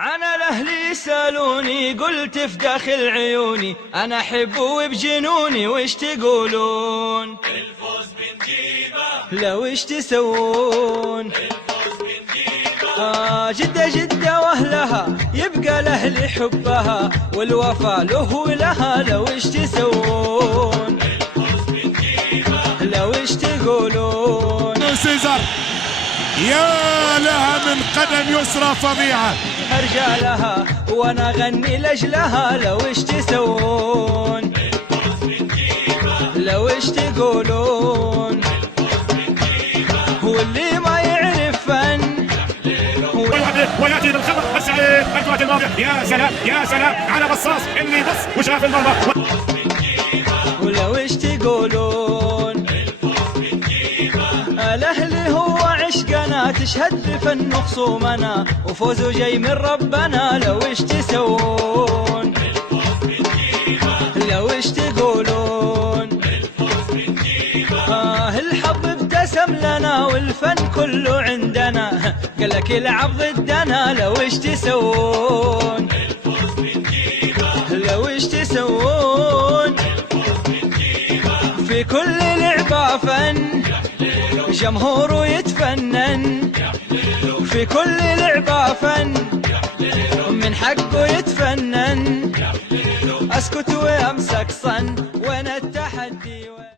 أنا الأهل يسألوني قلت في داخل عيوني أنا أحبه بجنوني وش تقولون؟ الفوز بنجيبه لو وش تسوون؟ الفوز بنجيبه جدة جدة وأهلها يبقى الأهل حبها والوفا له ولها لو وش تسوون؟ الفوز بنجيبه لو وش تقولون؟ سيزر يا لها من قدم يسرى فظيعة رجالها وانا اغني لاجلها لو وش تسوون؟ الفوز بنجيبه لو وش تقولون؟ الفوز بنجيبه واللي ما يعرف فن وياتي بالخبر السعيد الوقت الماضي. يا سلام يا سلام على بصاص اللي بص وشاف المرمى. الفوز بنجيبه ولو وش تقولون؟ الفوز بنجيبه الاهلي هو عشقنا تشهد لفن خصومنا وفوزه جاي من ربنا لو وش تسوون؟ الفوز بنجيبه لو وش تقولون؟ الفوز بنجيبه الحظ ابتسم لنا والفن كله عندنا قال لك يلعب ضدنا لو وش تسوون؟ الفوز بنجيبه لو وش تسوون؟ الفوز بنجيبه في كل لعبة فن جمهوره يتفنن في كل لعبة فن من حقه يتفنن اسكت وامسك صن